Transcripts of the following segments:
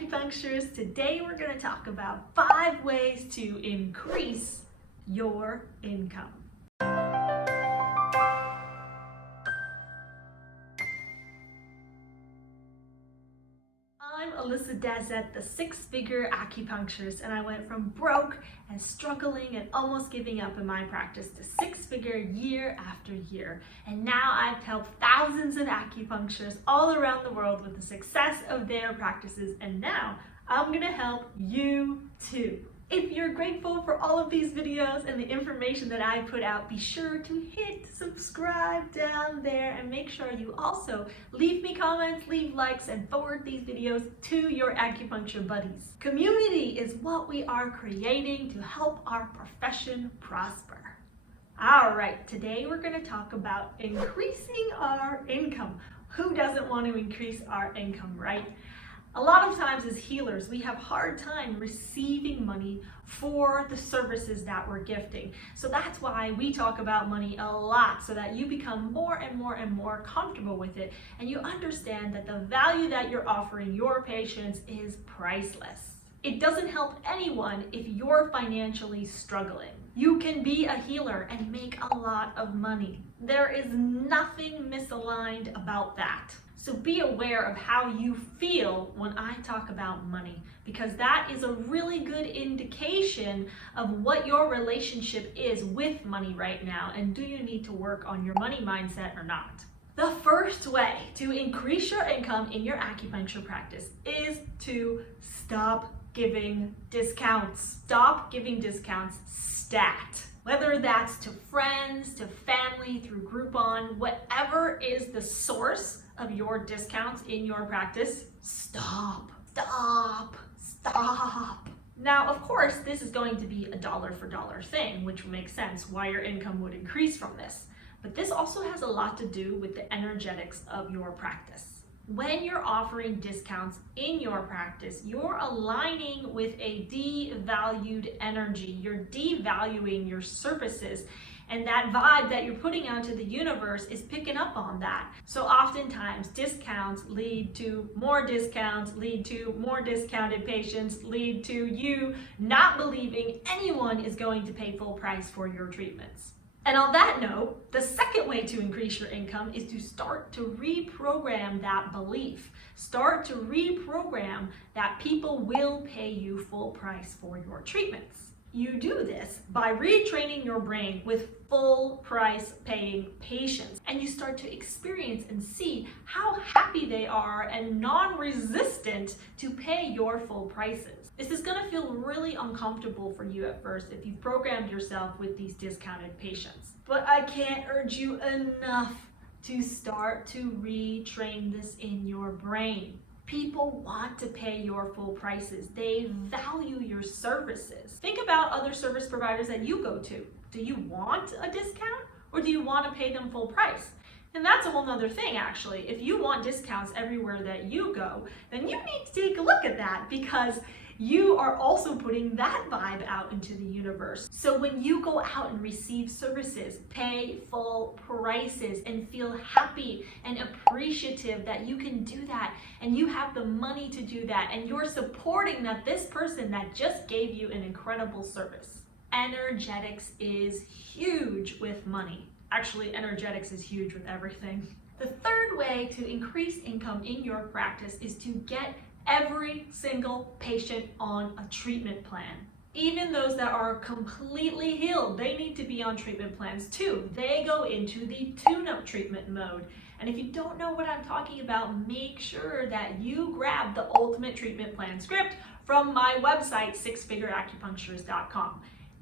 Acupuncturist. Today we're going to talk about 5 ways to increase your income. I'm Alyssadazetlac, the 6-figure acupuncturist, and I went from broke and struggling and almost giving up in my practice to 6-figure year after year. And now I've helped thousands of acupuncturists all around the world with the success of their practices, and now I'm going to help you too. If you're grateful for all of these videos and the information that I put out, be sure to hit subscribe down there and make sure you also leave me comments, leave likes, and forward these videos to your acupuncture buddies. Community is what we are creating to help our profession prosper. All right, today we're going to talk about increasing our income. Who doesn't want to increase our income, right? A lot of times as healers, we have a hard time receiving money for the services that we're gifting. So that's why we talk about money a lot, so that you become more and more comfortable with it, and you understand that the value that you're offering your patients is priceless. It doesn't help anyone if you're financially struggling. You can be a healer and make a lot of money. There is nothing misaligned about that. So be aware of how you feel when I talk about money, because that is a really good indication of what your relationship is with money right now, and do you need to work on your money mindset or not. The first way to increase your income in your acupuncture practice is to stop giving discounts. Stop giving discounts stat. Whether that's to friends, to family, through Groupon, whatever is the source of your discounts in your practice, stop. Now, of course, this is going to be a dollar for dollar thing, which makes sense why your income would increase from this. But this also has a lot to do with the energetics of your practice. When you're offering discounts in your practice, you're aligning with a devalued energy. You're devaluing your services, and that vibe that you're putting out to the universe is picking up on that. So oftentimes discounts lead to more discounts, lead to more discounted patients, lead to you not believing anyone is going to pay full price for your treatments. And on that note, the second way to increase your income is to start to reprogram that belief. Start to reprogram that people will pay you full price for your treatments. You do this by retraining your brain with full price paying patients, and you start to experience and see how happy they are and non-resistant to pay your full prices. This is going to feel really uncomfortable for you at first if you've programmed yourself with these discounted patients. But I can't urge you enough to start to retrain this in your brain. People want to pay your full prices. They value your services. Think about other service providers that you go to. Do you want a discount, or do you want to pay them full price? And that's a whole nother thing, actually. If you want discounts everywhere that you go, then you need to take a look at that, because you are also putting that vibe out into the universe. So when you go out and receive services, pay full prices and feel happy and appreciative that you can do that, and you have the money to do that, and you're supporting that this person that just gave you an incredible service. Energetics is huge with money. Actually, energetics is huge with everything. The third way to increase income in your practice is to get every single patient on a treatment plan. Even those that are completely healed, they need to be on treatment plans too. They go into the tune-up treatment mode. And if you don't know what I'm talking about, make sure that you grab the ultimate treatment plan script from my website, sixfigureacupuncturist.com.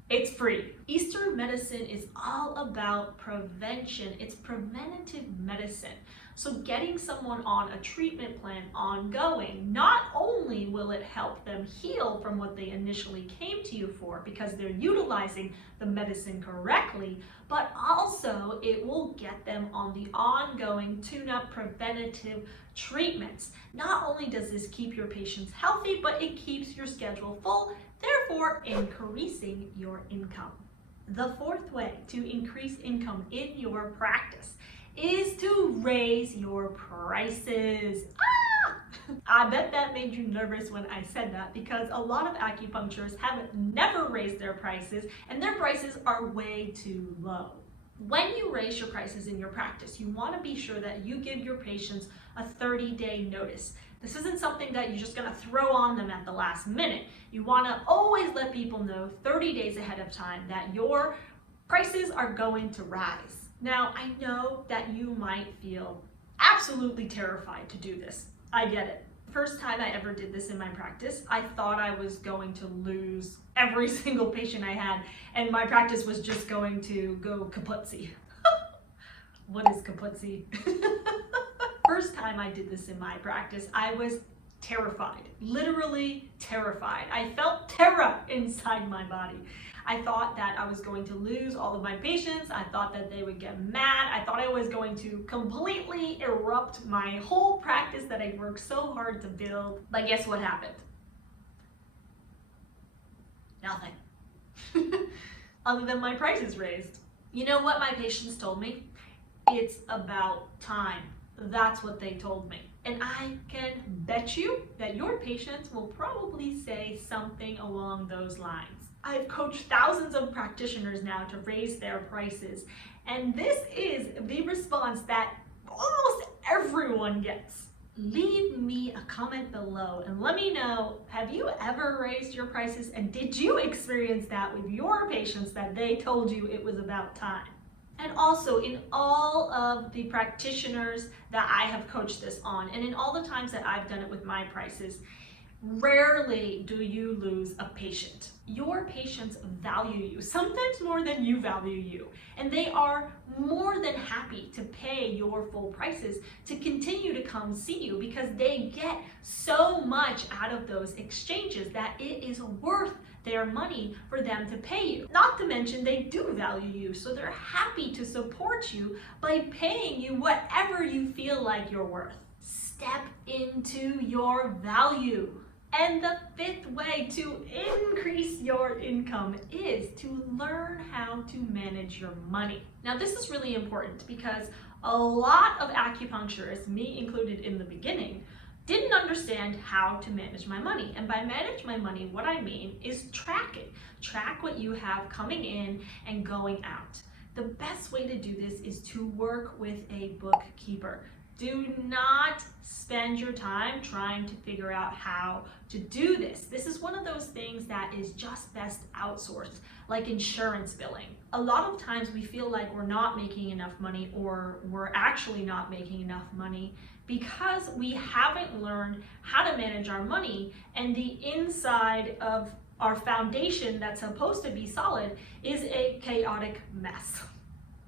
It's free. Eastern medicine is all about prevention. It's preventative medicine. So getting someone on a treatment plan ongoing, not only will it help them heal from what they initially came to you for because they're utilizing the medicine correctly, but also it will get them on the ongoing tune-up preventative treatments. Not only does this keep your patients healthy, but it keeps your schedule full, therefore increasing your income. The fourth way to increase income in your practice is to raise your prices. I bet that made you nervous when I said that, because a lot of acupuncturists have never raised their prices, and their prices are way too low. When you raise your prices in your practice, you want to be sure that you give your patients a 30-day notice. This isn't something that you're just going to throw on them at the last minute. You want to always let people know 30 days ahead of time that your prices are going to rise. Now, I know that you might feel absolutely terrified to do this. I get it. First time I ever did this in my practice, I thought I was going to lose every single patient I had, and my practice was just going to go kaputzi. What is kaputzi? First time I did this in my practice, I was terrified, literally terrified. I felt terror inside my body. I thought that I was going to lose all of my patients. I thought that they would get mad. I thought I was going to completely erupt my whole practice that I worked so hard to build. But guess what happened? Nothing. Other than my prices raised. You know what my patients told me? It's about time. That's what they told me. And I can bet you that your patients will probably say something along those lines. I've coached thousands of practitioners now to raise their prices, and this is the response that almost everyone gets. Leave me a comment below and let me know, have you ever raised your prices, and did you experience that with your patients that they told you it was about time? And also, in all of the practitioners that I have coached this on, and in all the times that I've done it with my prices, rarely do you lose a patient. Your patients value you, sometimes more than you value you, and they are more than happy to pay your full prices to continue to come see you, because they get so much out of those exchanges that it is worth their money for them to pay you. Not to mention, they do value you, so they're happy to support you by paying you whatever you feel like you're worth. Step into your value. And the fifth way to increase your income is to learn how to manage your money. Now, this is really important because a lot of acupuncturists, me included in the beginning, didn't understand how to manage my money. And by manage my money, what I mean is track it. Track what you have coming in and going out. The best way to do this is to work with a bookkeeper. Do not spend your time trying to figure out how to do this. This is one of those things that is just best outsourced, like insurance billing. A lot of times we feel like we're not making enough money, or we're actually not making enough money because we haven't learned how to manage our money, and the inside of our foundation that's supposed to be solid is a chaotic mess.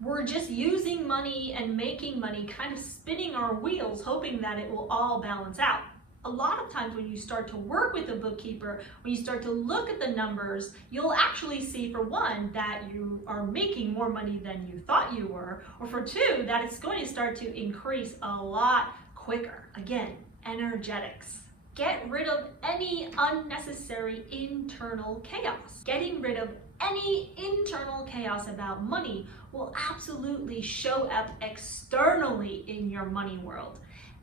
We're just using money and making money, kind of spinning our wheels, hoping that it will all balance out. A lot of times when you start to work with a bookkeeper, when you start to look at the numbers, you'll actually see, for one, that you are making more money than you thought you were, or for two, that it's going to start to increase a lot quicker. Again, energetics. Get rid of any unnecessary internal chaos. Getting rid of any internal chaos about money will absolutely show up externally in your money world,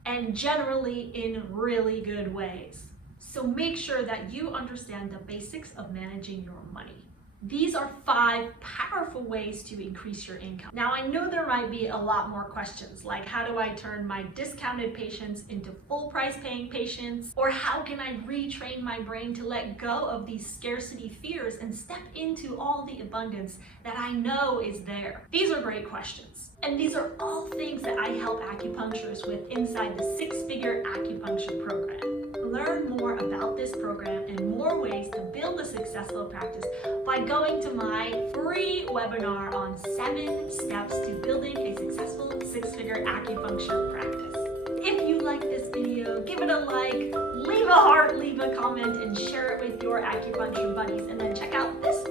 and generally in really good ways. So make sure that you understand the basics of managing your money. These are 5 powerful ways to increase your income. Now, I know there might be a lot more questions, like how do I turn my discounted patients into full price paying patients? Or how can I retrain my brain to let go of these scarcity fears and step into all the abundance that I know is there? These are great questions. And these are all things that I help acupuncturists with inside the 6-figure acupuncture program. Learn more about this program and more ways to build a successful practice by going to my free webinar on 7 steps to building a successful 6-figure acupuncture practice. If you like this video, give it a like, leave a heart, leave a comment, and share it with your acupuncture buddies. And then check out this